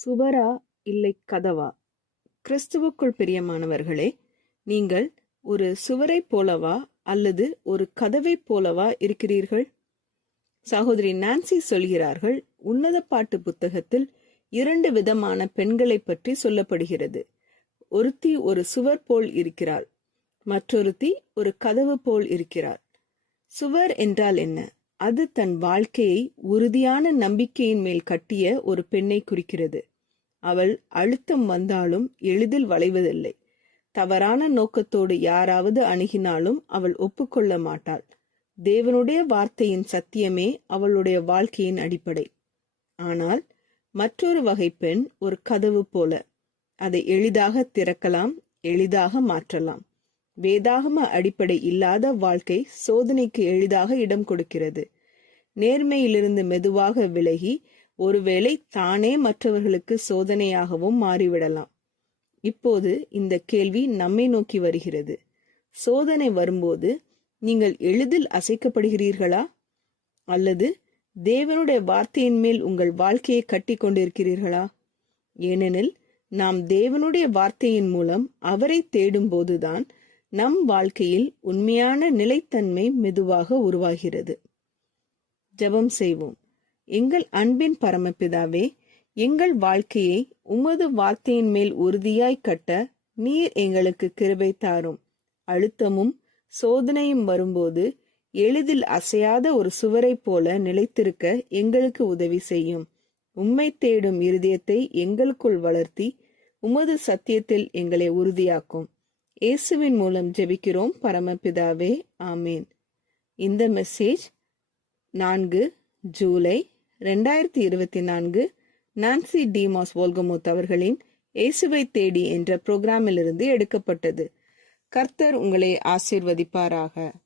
சுவரா இல்லை கதவா? கிறிஸ்துவுக்குள் பிரியமானவர்களே, நீங்கள் ஒரு சுவரைப் போலவா அல்லது ஒரு கதவைப் போலவா இருக்கிறீர்கள்? சகோதரி நான்சி சொல்கிறார்கள், உன்னத பாட்டு புத்தகத்தில் 2 விதமான பெண்களை பற்றி சொல்லப்படுகிறது. ஒருத்தி ஒரு சுவர் போல் இருக்கிறாள், மற்றொருத்தி ஒரு கதவு போல் இருக்கிறாள். சுவர் என்றால் என்ன? அது தன் வாழ்க்கையை உறுதியான நம்பிக்கையின் மேல் கட்டிய ஒரு பெண்ணை குறிக்கிறது. அவள் அழுத்தம் வந்தாலும் எளிதில் வளைவதில்லை. தவறான நோக்கத்தோடு யாராவது அணுகினாலும் அவள் ஒப்புக்கொள்ள மாட்டாள். தேவனுடைய வார்த்தையின் சத்தியமே அவளுடைய வாழ்க்கையின் அடிப்படை. ஆனால் மற்றொரு வகை பெண் ஒரு கதவு போல. அதை எளிதாக திறக்கலாம், எளிதாக மாற்றலாம். வேதாகம அடிப்படை இல்லாத வாழ்க்கை சோதனைக்கு எளிதாக இடம் கொடுக்கிறது. நேர்மையிலிருந்து மெதுவாக விலகி ஒருவேளை தானே மற்றவர்களுக்கு சோதனையாகவும் மாறிவிடலாம். இப்போது இந்த கேள்வி நம்மை நோக்கி வருகிறது. சோதனை வரும்போது நீங்கள் எளிதில் அசைக்கப்படுகிறீர்களா? அல்லது தேவனுடைய வார்த்தையின் மேல் உங்கள் வாழ்க்கையை கட்டி கொண்டிருக்கிறீர்களா? ஏனெனில் நாம் தேவனுடைய வார்த்தையின் மூலம் அவரை தேடும் போதுதான் நம் வாழ்க்கையில் உண்மையான நிலைத்தன்மை மெதுவாக உருவாகிறது. ஜெபம் செய்வோம். எங்கள் அன்பின் பரமபிதாவே, எங்கள் வாழ்க்கையை உமது வார்த்தையின் மேல் உறுதியாய் கட்ட நீர் எங்களுக்கு கிருபை தாரும். அழுத்தமும் சோதனையும் வரும்போது எளிதில் அசையாத ஒரு சுவரை போல நிலைத்திருக்க எங்களுக்கு உதவி செய்யும். உம்மை தேடும் இருதயத்தை எங்களுக்குள் வளர்த்தி உமது சத்தியத்தில் எங்களை உறுதியாக்கும். இயேசுவின் மூலம் ஜெபிக்கிறோம் பரமபிதாவே, ஆமேன். இந்த மெசேஜ் 4 ஜூலை 2024 நான்சி டிமாஸ் வோல்கமுத் அவர்களின் இயேசுவை தேடி என்ற புரோகிராமிலிருந்து எடுக்கப்பட்டது. கர்த்தர் உங்களை ஆசீர்வதிப்பாராக.